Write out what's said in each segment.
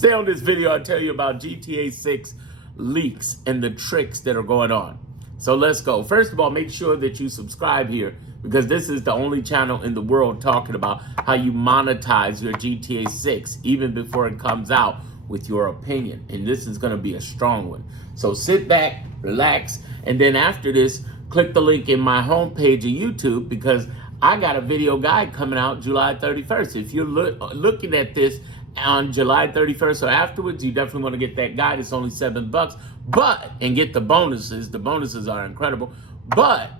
Stay on this video. I'll tell you about GTA 6 leaks and the tricks that are going on. So let's go. First of all, make sure that you subscribe here because this is the only channel in the world talking about how you monetize your GTA 6 even before it comes out with your opinion. And this is going to be a strong one. So sit back, relax, and then after this, click the link in my homepage of YouTube because I got a video guide coming out July 31st. If you're looking at this on July 31st or afterwards, you definitely want to get that guide. It's only $7, and get the bonuses. The bonuses are incredible. But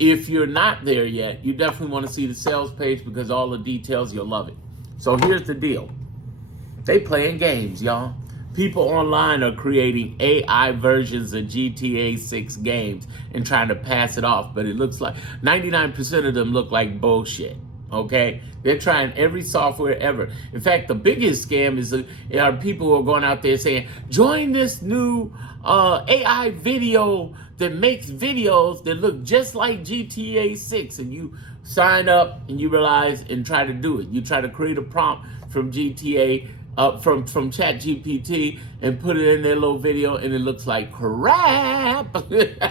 if you're not there yet, you definitely want to see the sales page because all the details, you'll love it. So here's the deal. They playing games, y'all. People online are creating AI versions of GTA 6 games and trying to pass it off, but it looks like 99% of them look like bullshit. Okay, they're trying every software ever. In fact, the biggest scam is are people who are going out there saying, join this new AI video that makes videos that look just like GTA 6. And you sign up and you realize and try to do it. You try to create a prompt from GTA, from ChatGPT and put it in their little video and it looks like crap. The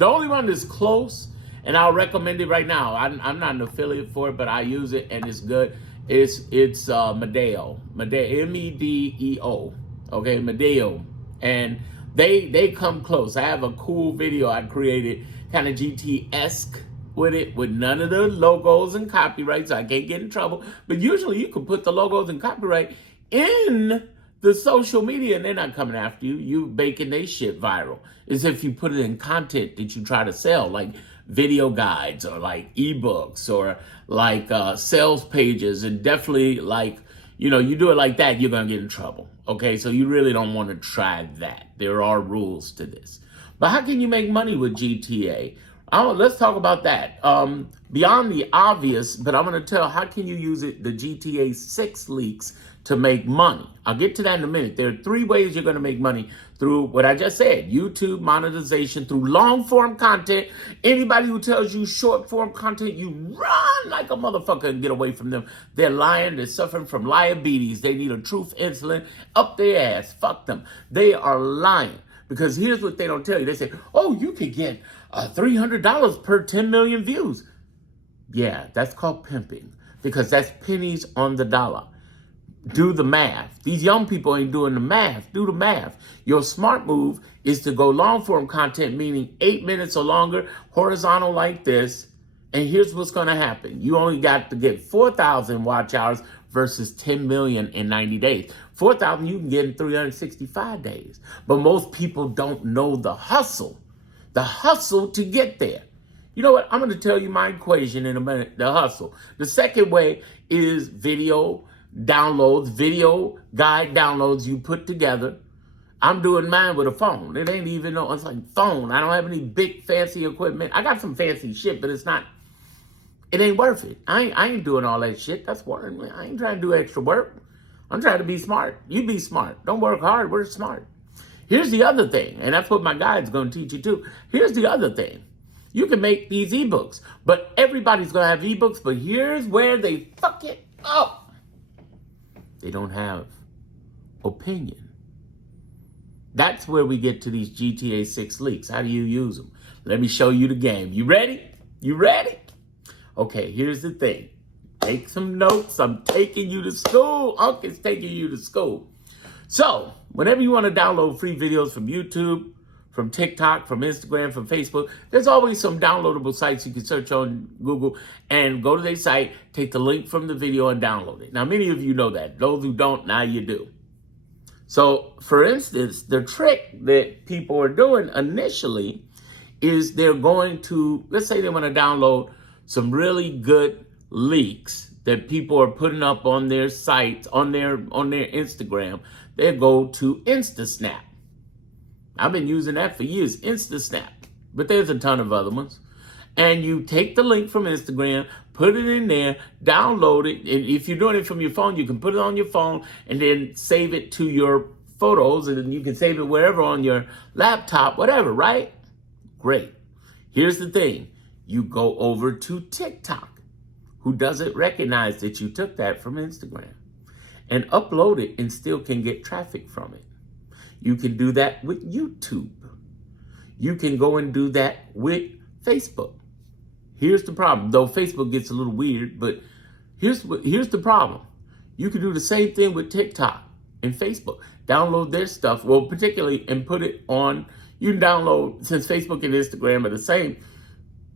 only one that's close, and I'll recommend it right now. I'm not an affiliate for it, but I use it and it's good. It's Medeo, M-E-D-E-O. Okay, Medeo, and they come close. I have a cool video I created, kind of GT-esque with it, with none of the logos and copyright, so I can't get in trouble. But usually you can put the logos and copyright in the social media and they're not coming after you. You making their shit viral. As if you put it in content that you try to sell, like video guides or like ebooks or like sales pages, and definitely like, you do it like that, you're gonna get in trouble. Okay, so you really don't want to try that. There are rules to this. But how can you make money with GTA? Let's talk about that. Beyond the obvious, but I'm going to tell how can you use it, the GTA 6 leaks, to make money. I'll get to that in a minute. There are 3 ways you're going to make money through what I just said. YouTube monetization, through long-form content. Anybody who tells you short-form content, you run like a motherfucker and get away from them. They're lying. They're suffering from liabilities. They need a truth insulin up their ass. Fuck them. They are lying. Because here's what they don't tell you. They say, oh, you could get $300 per 10 million views. Yeah, that's called pimping because that's pennies on the dollar. Do the math. These young people ain't doing the math. Do the math. Your smart move is to go long form content, meaning 8 minutes or longer, horizontal like this. And here's what's going to happen. You only got to get 4,000 watch hours versus 10 million in 90 days. 4,000 you can get in 365 days. But most people don't know the hustle to get there. You know what? I'm going to tell you my equation in a minute, the hustle. The second way is video downloads, video guide downloads you put together. I'm doing mine with a phone. It ain't even, it's like phone. I don't have any big fancy equipment. I got some fancy shit, but it ain't worth it. I ain't doing all that shit. That's work. I ain't trying to do extra work. I'm trying to be smart. You be smart. Don't work hard. Work smart. Here's the other thing, and that's what my guide's going to teach you too. Here's the other thing. You can make these ebooks, but everybody's going to have ebooks, but here's where they fuck it up. They don't have opinion. That's where we get to these GTA 6 leaks. How do you use them? Let me show you the game. You ready? You ready? Okay, here's the thing. Take some notes. I'm taking you to school. Uncle's taking you to school. So, whenever you want to download free videos from YouTube, from TikTok, from Instagram, from Facebook, there's always some downloadable sites you can search on Google and go to their site, take the link from the video and download it. Now, many of you know that. Those who don't, now you do. So, for instance, the trick that people are doing initially is they're going to, let's say they want to download some really good leaks that people are putting up on their sites, on their Instagram. They go to InstaSnap. I've been using that for years, InstaSnap. But there's a ton of other ones. And you take the link from Instagram, put it in there, download it. And if you're doing it from your phone, you can put it on your phone and then save it to your photos. And then you can save it wherever on your laptop, whatever, right? Great. Here's the thing. You go over to TikTok, who doesn't recognize that you took that from Instagram. and upload it and still can get traffic from it. You can do that with YouTube. You can go and do that with Facebook. Here's the problem, though Facebook gets a little weird, but here's the problem. You can do the same thing with TikTok and Facebook. Download their stuff, well, particularly, and put it on. You can download, since Facebook and Instagram are the same,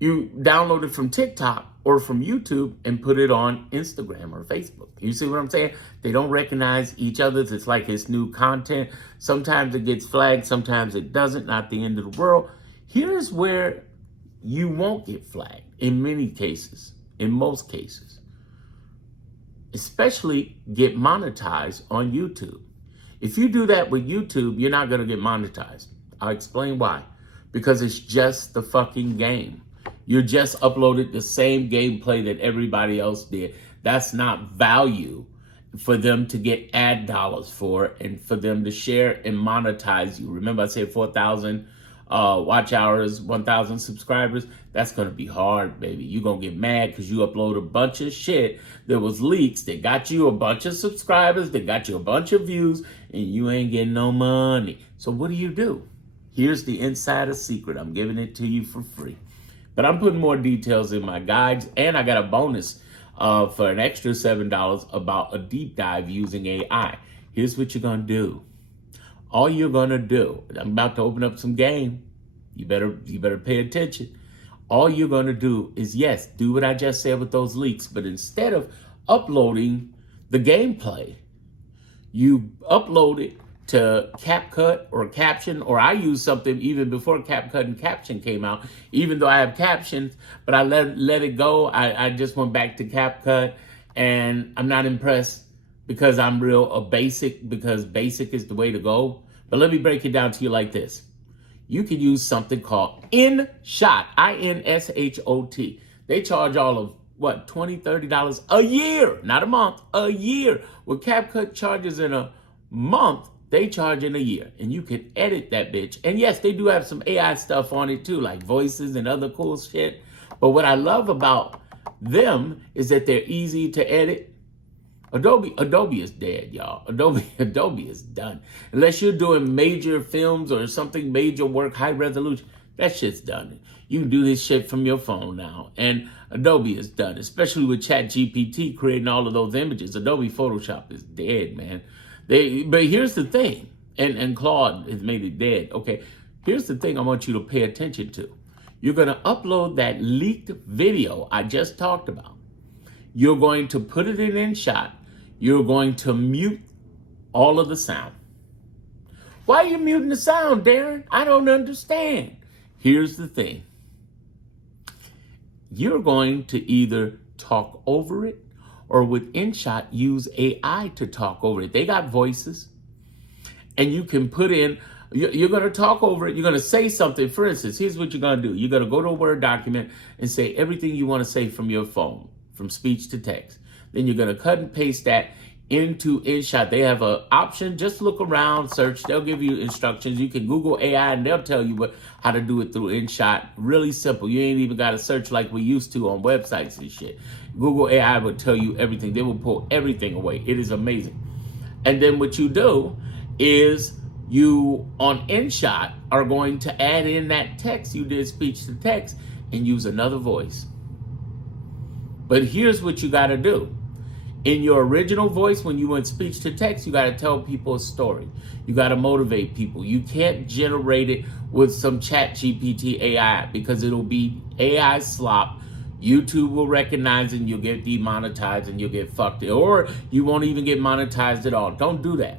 you download it from TikTok or from YouTube and put it on Instagram or Facebook. You see what I'm saying? They don't recognize each other's. It's like it's new content. Sometimes it gets flagged, sometimes it doesn't. Not the end of the world. Here's where you won't get flagged in many cases, in most cases. Especially get monetized on YouTube. If you do that with YouTube, you're not going to get monetized. I'll explain why. Because it's just the fucking game. You just uploaded the same gameplay that everybody else did. That's not value for them to get ad dollars for and for them to share and monetize you. Remember I said 4,000 watch hours, 1,000 subscribers? That's going to be hard, baby. You're going to get mad because you upload a bunch of shit that was leaks that got you a bunch of subscribers, that got you a bunch of views, and you ain't getting no money. So what do? Here's the insider secret. I'm giving it to you for free. But I'm putting more details in my guides, and I got a bonus for an extra $7 about a deep dive using AI. Here's what you're going to do. All you're going to do, I'm about to open up some game. You better pay attention. All you're going to do is, yes, do what I just said with those leaks, but instead of uploading the gameplay, you upload it to CapCut or Caption, or I use something even before CapCut and Caption came out, even though I have captions, but I let it go. I just went back to CapCut, and I'm not impressed because I'm real basic, because basic is the way to go. But let me break it down to you like this. You can use something called InShot, InShot. They charge all of, what, $20, $30 a year, not a month, a year. What CapCut charges in a month, they charge in a year, and you can edit that bitch. And yes, they do have some AI stuff on it too, like voices and other cool shit. But what I love about them is that they're easy to edit. Adobe is dead, y'all. Adobe is done. Unless you're doing major films or something, major work, high resolution, that shit's done. You can do this shit from your phone now. And Adobe is done, especially with ChatGPT creating all of those images. Adobe Photoshop is dead, man. But here's the thing, and Claude has made it dead. Okay, here's the thing I want you to pay attention to. You're going to upload that leaked video I just talked about. You're going to put it in InShot. You're going to mute all of the sound. Why are you muting the sound, Darren? I don't understand. Here's the thing. You're going to either talk over it, or with InShot, use AI to talk over it. They got voices, and you can put in, you're going to talk over it. You're going to say something. For instance, here's what you're going to do. You're going to go to a Word document and say everything you want to say from your phone, from speech to text. Then you're going to cut and paste that into InShot. They have an option. Just look around, search. They'll give you instructions. You can Google AI, and they'll tell you how to do it through InShot. Really simple. You ain't even got to search like we used to on websites and shit. Google AI will tell you everything. They will pull everything away. It is amazing. And then what you do is you, on InShot, are going to add in that text you did speech to text and use another voice. But here's what you got to do. In your original voice, when you went speech to text, you got to tell people a story. You got to motivate people. You can't generate it with some ChatGPT AI because it'll be AI slop. YouTube will recognize it and you'll get demonetized and you'll get fucked. Or you won't even get monetized at all. Don't do that.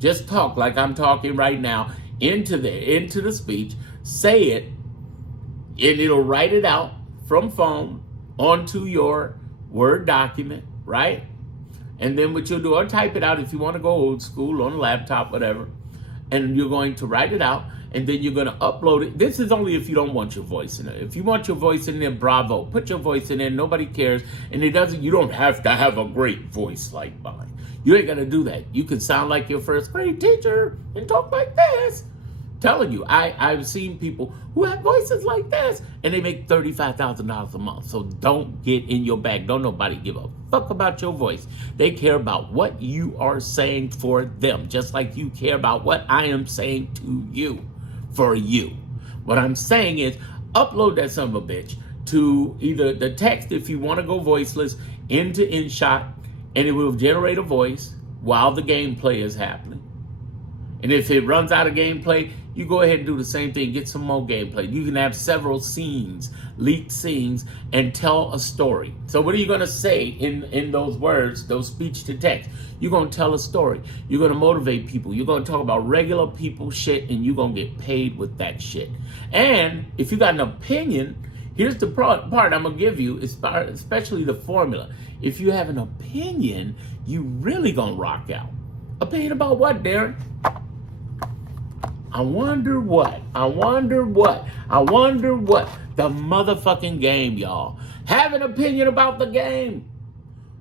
Just talk like I'm talking right now into the speech. Say it, and it'll write it out from phone onto your Word document, right? And then what you'll do, or type it out if you want to go old school on a laptop, whatever. And you're going to write it out, and then you're going to upload it. This is only if you don't want your voice in it. If you want your voice in there, bravo. Put your voice in there. Nobody cares. And you don't have to have a great voice like mine. You ain't going to do that. You can sound like your first grade teacher and talk like this. telling you, I've seen people who have voices like this and they make $35,000 a month. So don't get in your bag. Don't nobody give a fuck about your voice. They care about what you are saying for them, just like you care about what I am saying to you for you. What I'm saying is upload that son of a bitch to either the text if you want to go voiceless into InShot, and it will generate a voice while the gameplay is happening. And if it runs out of gameplay, you go ahead and do the same thing. Get some more gameplay. You can have several scenes, leaked scenes, and tell a story. So what are you going to say in those words, those speech to text? You're going to tell a story. You're going to motivate people. You're going to talk about regular people shit, and you're going to get paid with that shit. And if you got an opinion, here's the part I'm going to give you, especially the formula. If you have an opinion, you really going to rock out. Opinion about what, Darren? I wonder what. The motherfucking game, y'all. Have an opinion about the game.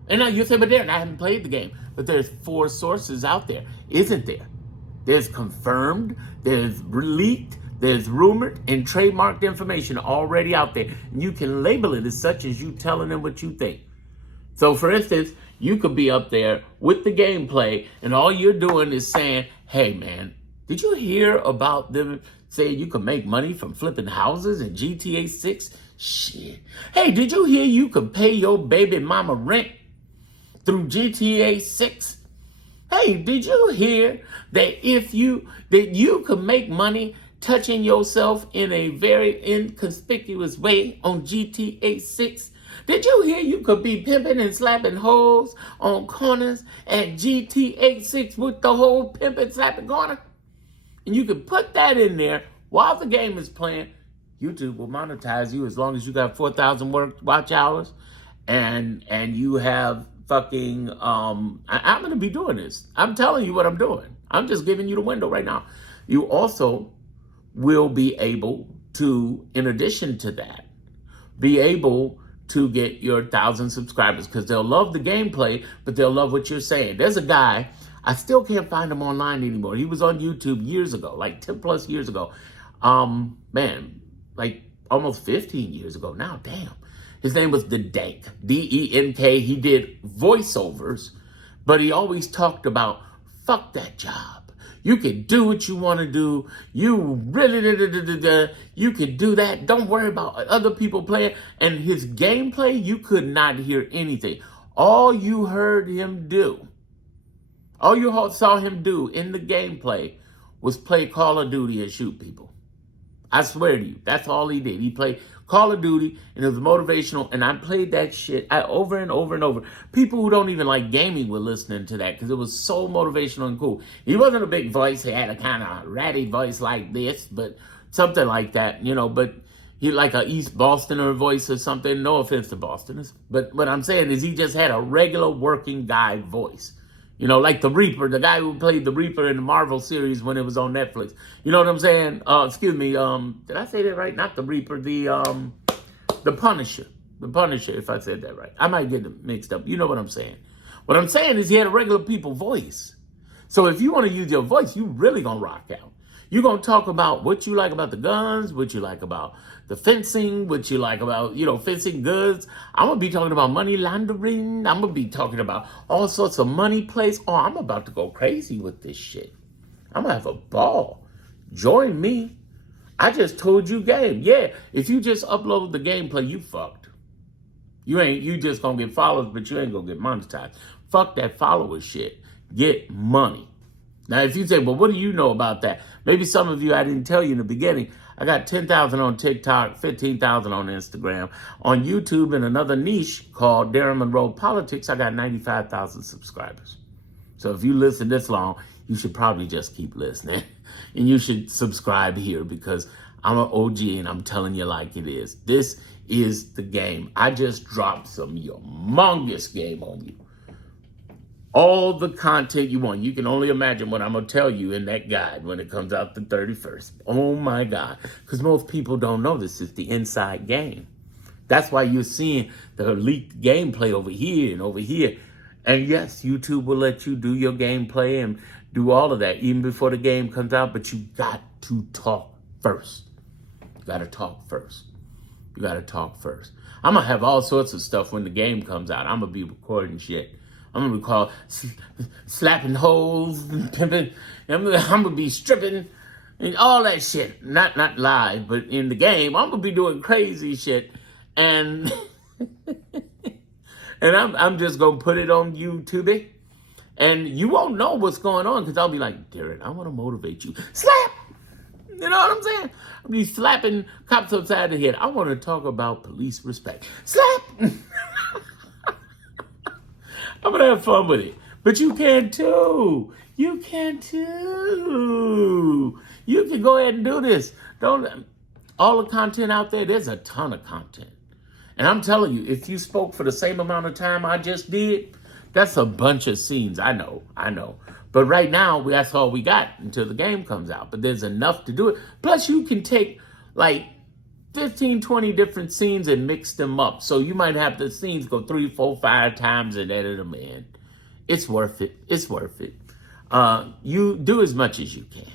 And now you say, but Darren, I haven't played the game. But there's 4 sources out there, isn't there? There's confirmed, there's leaked, there's rumored, and trademarked information already out there. And you can label it as such as you telling them what you think. So for instance, you could be up there with the gameplay and all you're doing is saying, hey man, did you hear about them saying you could make money from flipping houses in GTA 6? Shit. Hey, did you hear you could pay your baby mama rent through GTA 6? Hey, did you hear that you could make money touching yourself in a very inconspicuous way on GTA 6? Did you hear you could be pimping and slapping hoes on corners at GTA 6 with the whole pimping slapping corner? And you can put that in there while the game is playing. YouTube will monetize you as long as you got 4,000 watch hours and you have fucking, I'm going to be doing this. I'm telling you what I'm doing. I'm just giving you the window right now. You also will be able to, in addition to that, be able to get your 1,000 subscribers because they'll love the gameplay, but they'll love what you're saying. There's a guy, I still can't find him online anymore. He was on YouTube years ago, like 10 plus years ago. Man, like almost 15 years ago now, damn. His name was The Dank, D-E-N-K. He did voiceovers, but he always talked about, fuck that job. You can do what you want to do. You really, you can do that. Don't worry about other people playing. And his gameplay, you could not hear anything. All you heard him do, all you saw him do in the gameplay was play Call of Duty and shoot people. I swear to you, that's all he did. He played Call of Duty, and it was motivational, and I played that shit over and over and over. People who don't even like gaming were listening to that because it was so motivational and cool. He wasn't a big voice. He had a kind of ratty voice like this, but something like that, you know, but he like a East Bostoner voice or something. No offense to Bostoners, but what I'm saying is he just had a regular working guy voice. You know, like the Reaper, the guy who played the Reaper in the Marvel series when it was on Netflix. You know what I'm saying? Excuse me. Did I say that right? Not the Reaper, the Punisher. The Punisher, if I said that right. I might get them mixed up. You know what I'm saying? What I'm saying is he had a regular people voice. So if you want to use your voice, you really going to rock out. You're going to talk about what you like about the guns, what you like about the fencing, what you like about, you know, fencing goods. I'm going to be talking about money laundering. I'm going to be talking about all sorts of money plays. Oh, I'm about to go crazy with this shit. I'm going to have a ball. Join me. I just told you game. Yeah, if you just upload the gameplay, you fucked. You just going to get followers, but you ain't going to get monetized. Fuck that follower shit. Get money. Now, if you say, well, what do you know about that? Maybe some of you, I didn't tell you in the beginning. I got 10,000 on TikTok, 15,000 on Instagram. On YouTube, in another niche called Darren Monroe Politics, I got 95,000 subscribers. So if you listen this long, you should probably just keep listening. And you should subscribe here because I'm an OG and I'm telling you like it is. This is the game. I just dropped some humongous game on you. All the content you want. You can only imagine what I'm going to tell you in that guide when it comes out the 31st. Oh my God. Because most people don't know this is the inside game. That's why you're seeing the leaked gameplay over here and over here. And yes, YouTube will let you do your gameplay and do all of that even before the game comes out, but you got to talk first. You got to talk first. You got to talk first. I'm going to have all sorts of stuff when the game comes out. I'm going to be recording shit. I'm going to be called slapping hoes, pimping. I'm going to be stripping and all that shit. Not live, but in the game, I'm going to be doing crazy shit. And and I'm just going to put it on YouTube. And you won't know what's going on because I'll be like, Darren, I want to motivate you. Slap! You know what I'm saying? I'll be slapping cops upside the head. I want to talk about police respect. Slap! I'm going to have fun with it. But you can too. You can too. You can go ahead and do this. Don't. All the content out there, there's a ton of content. And I'm telling you, if you spoke for the same amount of time I just did, that's a bunch of scenes. I know. But right now, that's all we got until the game comes out. But there's enough to do it. Plus, you can take like 15, 20 different scenes and mix them up. So you might have the scenes go 3, 4, 5 times and edit them in. It's worth it. It's worth it. You do as much as you can.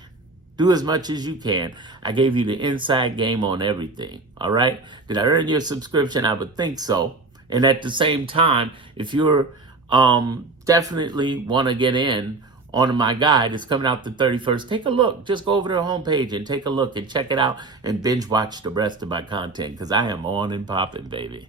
Do as much as you can. I gave you the inside game on everything. All right? Did I earn your subscription? I would think so. And at the same time, if you're definitely want to get in on my guide, it's coming out the 31st. Take a look. Just go over to the homepage and take a look and check it out and binge watch the rest of my content because I am on and popping, baby.